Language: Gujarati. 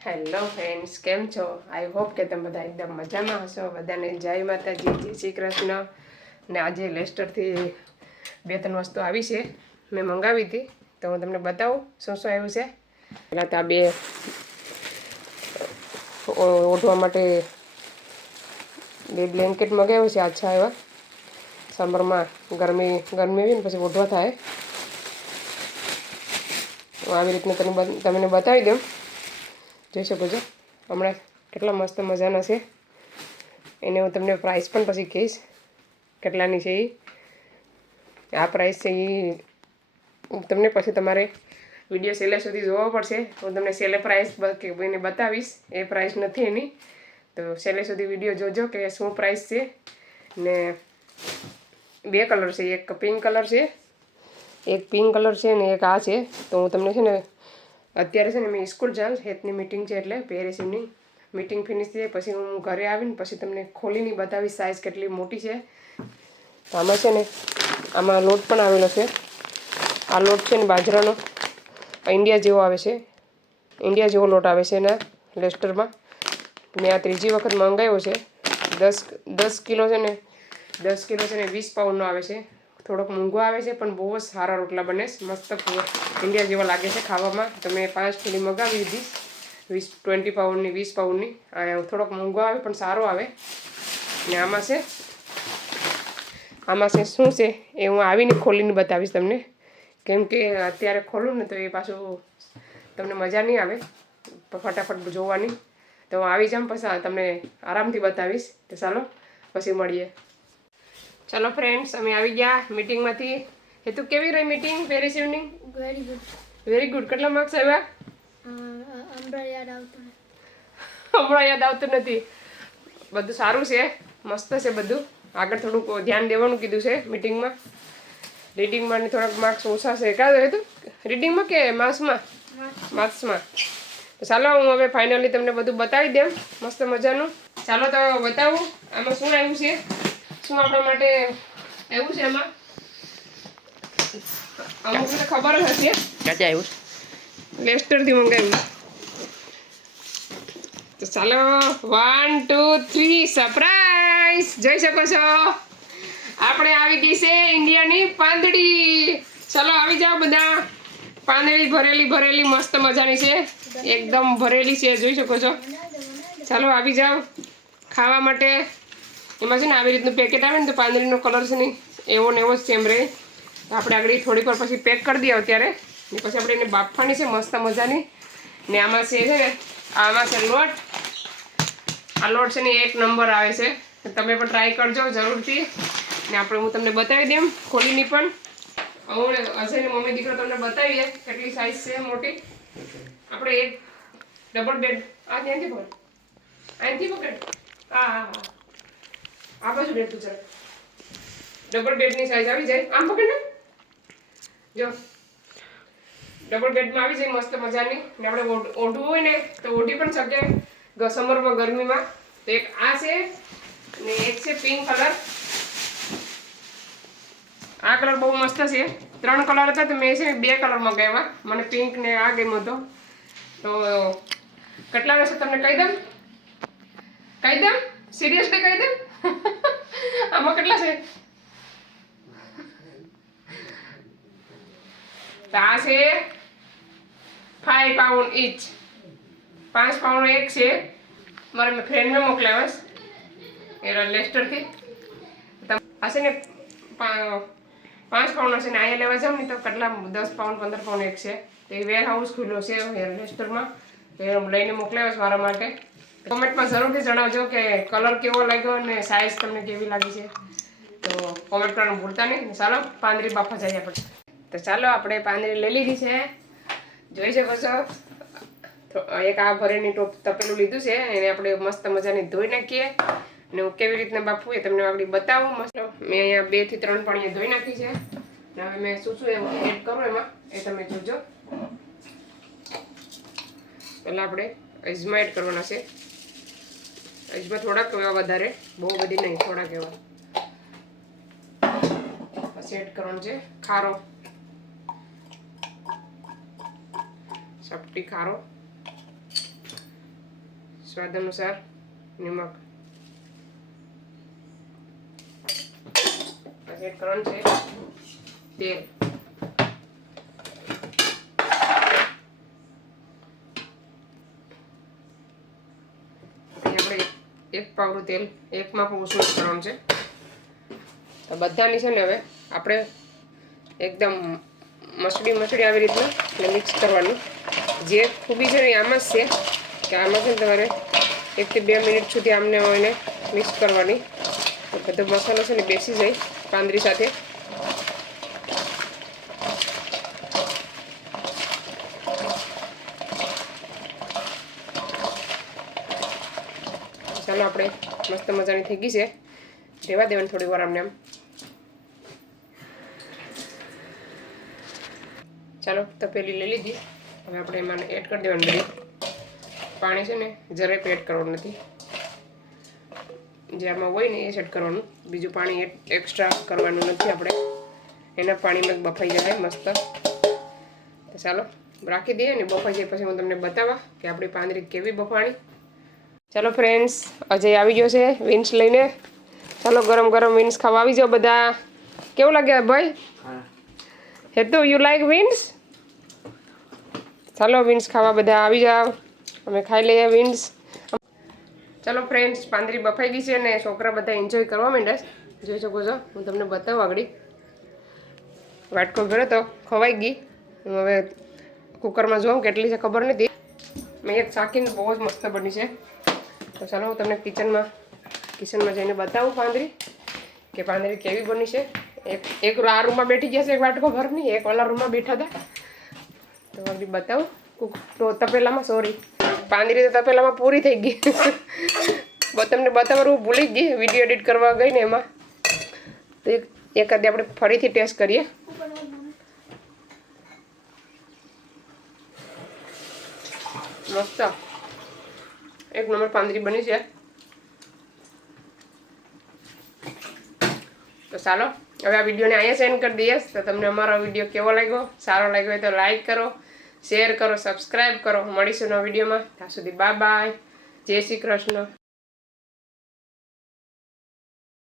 હેલો ફ્રેન્ડ્સ, કેમ છો? આઈ હોપ કે તમે બધા એકદમ મજામાં હશો. બધાને જય માતાજી, જય શ્રી કૃષ્ણ. ને આજે લેસ્ટરથી 2-3 વસ્તુ આવી છે, મેં મંગાવી હતી, તો હું તમને બતાવું શું શું આવ્યું છે. પહેલાં તો આ બે ઓઢવા માટે બે બ્લેન્કેટ મંગાવ્યું છે. આછા એવા સમરમાં ગરમી આવી ને પછી ઓઢવા થાય. આવી રીતના તમને બતાવી દઉં, જોઈ શકો છો. હમણાં કેટલા મસ્ત મજાના છે. એને હું તમને પ્રાઇસ પણ પછી કહીશ કેટલાની છે. આ પ્રાઇસ છે એ તમને પછી તમારે વિડીયો છેલ્લે સુધી જોવો પડશે. હું તમને છેલ્લે પ્રાઇસ એને બતાવીશ, એ પ્રાઇસ નથી એની, તો છેલ્લે સુધી વિડીયો જોજો કે શું પ્રાઇસ છે. ને 2 કલર છે, એક પિંક કલર છે, ને એક આ છે. તો હું તમને છે ને અત્યારે છે ને મેં સ્કૂલ જાઉં, હેતની મિટિંગ છે એટલે પેરેન્ટ્સની મિટિંગ ફિનિશ થઈ પછી હું ઘરે આવીને પછી તમને ખોલીને બતાવીશ સાઇઝ કેટલી મોટી છે. તો આમાં છે ને આમાં લોટ પણ આવેલો છે. આ લોટ છે ને બાજરાનો ઇન્ડિયા જેવો આવે છે, ઇન્ડિયા જેવો લોટ આવે છે એના લેસ્ટરમાં. મેં આ 3જી વખત મંગાવ્યો છે. 10 કિલો છે ને 20 પાઉન્ડનો આવે છે. થોડોક મોંઘો આવે છે પણ બહુ જ સારા રોટલા બને, મસ્ત ઇન્ડિયા જેવા લાગે છે ખાવામાં. તો મેં 5 થેલી મગાવી દીધી, 20 પાઉન્ડની, 20 પાઉન્ડની. આ થોડોક મોંઘો આવે પણ સારો આવે. ને આમાં છે શું છે એ હું આવીને ખોલીને બતાવીશ તમને, કેમ કે અત્યારે ખોલું ને તો એ પાછું તમને મજા નહીં આવે ફટાફટ જોવાની. તો હું આવી જાઉં પછી તમને આરામથી બતાવીશ. તો ચાલો પછી મળીએ. ચાલો ફ્રેન્ડ્સ, અમે આવી ગયા મીટિંગમાંથી. હેતુ, કેવી રહી meeting parents evening? Very good. Very good. કેટલા માર્ક્સ આવ્યા? હમણાં યાદ આવતું નથી. બધું સારું છે, મસ્ત છે બધું. આગળ થોડુંક ધ્યાન દેવાનું કીધું છે મીટિંગમાં. રીડિંગમાં થોડાક માર્ક્સ ઓછા છે. કાં હતું રીડિંગમાં કે માર્ક્સમાં? માર્ક્સમાં. તો ચાલો હું હવે ફાઇનલી તમને બધું બતાવી દઉં મસ્ત મજાનું. ચાલો તો બતાવું આમાં શું આવ્યું છે, શું આપણા માટે આવ્યું છે. એમાં અમુકને ખબર જ હશે. ક્યાંથી આવ્યું? લેસ્ટરથી મંગાવ્યું. તો ચાલો 1 2 3 સરપ્રાઈઝ. જોઈ શકો છો આપણે આવી ગઈ છે ઇન્ડિયાની પાંદડી. ચાલો આવી જાઓ બધા. પાંદડી ભરેલી મસ્ત મજાની છે, એકદમ ભરેલી છે, જોઈ શકો છો. ચાલો આવી જાઓ ખાવા માટે. એમાં છે ને આવી રીતનું પેકેટ આવે ને તો પાંદડીનો કલર છે ને એવો ને એવો જ સેમ રહે. આપણે આગળ થોડીક વાર પછી પેક કરી દઈએ અત્યારે, ને પછી આપણે એને બાફવાની છે મસ્ત મજાની. ને આમાં છે ને આમાં છે લોટ. આ લોટ છે ને 1 નંબર આવે છે. તમે પણ ટ્રાય કરજો જરૂરથી. ને હું તમને બતાવી દઉં ખોલીને પણ. હું અજય ને મમ્મી દીકરો તમને બતાવીએ કેટલી સાઈઝ છે મોટી. આપણે એક ડબલ બેડ આ ત્યાંથી પકડ, અહીંથી પકડ. હા આ બાજુ બેઠું છે. ડબલ બેડની સાઈઝ આવી જાય. આમ પકડ ને. જો ડબલ બેડમાં આવી જાય મસ્ત મજાની. ને આપણે ઓઢવું હોય ને તો ઓઢી પણ શકે સમરમાં ગરમીમાં. તો એક આ છે ને એક છે પિંક કલર. આ કલર બહુ મસ્ત છે. 3 કલર હતા તો મેં છે ને 2 કલર મંગાવ્યા. મને પિંક ને આ ગમ્યો હતો. તો કેટલા રહેશે તમને કહી દઉં? સિરિયસલી કહી દઉં? આમાં કેટલા છે? આ છે 5 પાઉન્ડ ઈચ. 5 પાઉન્ડ એક છે. મારા ફ્રેન્ડને મોકલાવ્યા એ લેસ્ટરથી. આ છે ને 5 પાઉન્ડ છે ને અહીંયા લેવા જાવ ને તો કેટલા 10 પાઉન્ડ 15 પાઉન્ડ એક છે. તો એ વેર હાઉસ ખુલ્લો છે લેસ્ટરમાં. એ લઈને મોકલાવ્યો છે મારા માટે. કોમેન્ટમાં જરૂરથી જણાવજો કે કલર કેવો લાગ્યો અને સાઇઝ તમને કેવી લાગી છે. તો કોમેન્ટ કરવાનું ભૂલતા નહીં. ચાલો પાંદડી બાફા જઈએ આપણે. તો ચાલો આપણે પાંદડી લઈ લીધી છે, જોઈ શકો છો. એક આ ભરેની તપેલું લીધું છે, એને આપણે મસ્ત મજાની ધોઈ નાખીએ. અને હું કેવી રીતના બાફું એ તમને આગળ બતાવું. મસ્ત મેં અહીંયા 2 થી 3 પાણીએ ધોઈ નાખી છે. હવે મેં શું એડ કરું એમાં એ તમે જોજો. પહેલાં આપણે અજમા એડ કરવાના છે. અજમા થોડાક એવા વધારે, બહુ બધી નહીં, થોડાક એવા. પછી એડ કરવાનું છે ખારો, ચપટી ખારો. સ્વાદ અનુસાર નમક. એડ કરવાનું છે તેલ. આપણે એક પાવડું તેલ એકમાં પણ ઉસળું કરવાનું છે. તો બધાની છે ને હવે આપણે એકદમ મસળી આવી રીતના એટલે મિક્સ કરવાનું. જે ખૂબી છે ને આમાં જ છે કે આમાં છે ને તમારે 1 થી 2 મિનિટ સુધી આમને એને મિક્સ કરવાની. તો બધો મસાલો છે ને બેસી જાય પાંદરી સાથે. ચાલો આપણે મસ્ત મજાની થઈ ગઈ છે. રહેવા દેવાની થોડી વાર આમને આમ. ચાલો તપેલી લઈ લીધી. હવે આપણે એમાં એડ કરી દેવાનું બધી. પાણી છે ને જરાય એડ કરવાનું નથી. જે આમાં હોય ને એ સેટ કરવાનું. બીજું પાણી એક્સ્ટ્રા કરવાનું નથી આપણે. એના પાણીમાં બફાઈ જાય મસ્ત. તો ચાલો રાખી દઈએ ને બફાઈ જાય પછી હું તમને બતાવવા કે આપણી પાંદરી કેવી બફાણી. ચાલો ફ્રેન્ડ્સ, અજય આવી ગયો છે વિન્સ લઈને. ચાલો ગરમ ગરમ વિન્સ ખાવા આવી જાઓ બધા. કેવું લાગે ભાઈ? હેતુ યુ લાઈક વિન્સ? ચાલો વિન્સ ખાવા બધા આવી જાઓ. અમે ખાઈ લઈએ વિન્સ. ચાલો ફ્રેન્ડ્સ, પાંદરી બફાઈ ગઈ છે ને છોકરા બધા એન્જોય કરવા માંડ્યા. જોઈ શકો છો, હું તમને બતાવું આગળ. વાટકો ભર્યો તો ખવાઈ ગઈ. હું હવે કુકરમાં જોઉં કેટલી છે ખબર નથી. મેં એક ચાખીને બહુ જ મસ્ત બની છે. તો ચાલો હું તમને કિચનમાં જઈને બતાવું કે પાંદરી કેવી બની છે. એક આ રૂમમાં બેઠી ગયા છે એક વાટકો ભરની, એક ઓલા રૂમમાં બેઠા હતા. તો બી બતાવું તપેલામાં. સોરી, પાંદરી તો તપેલામાં પૂરી થઈ ગઈ. તમને બતાવવાનું હું ભૂલી જ ગઈ. વિડીયો એડિટ કરવા ગઈ ને એમાં. તો એકાદી આપણે ફરીથી ટેસ્ટ કરીએ. મસ્ત એક નંબર પાંદરી બની છે. તો ચાલો હવે આ વિડીયોને અહીંયા સેન્ડ કરી દઈએ. તો તમને અમારો વિડીયો કેવો લાગ્યો, સારો લાગ્યો હોય તો લાઈક કરો, શેર કરો, સબસ્ક્રાઈબ કરો. મળીશું નવા વિડીયોમાં. ત્યાં સુધી બાય બાય. જય શ્રી કૃષ્ણ.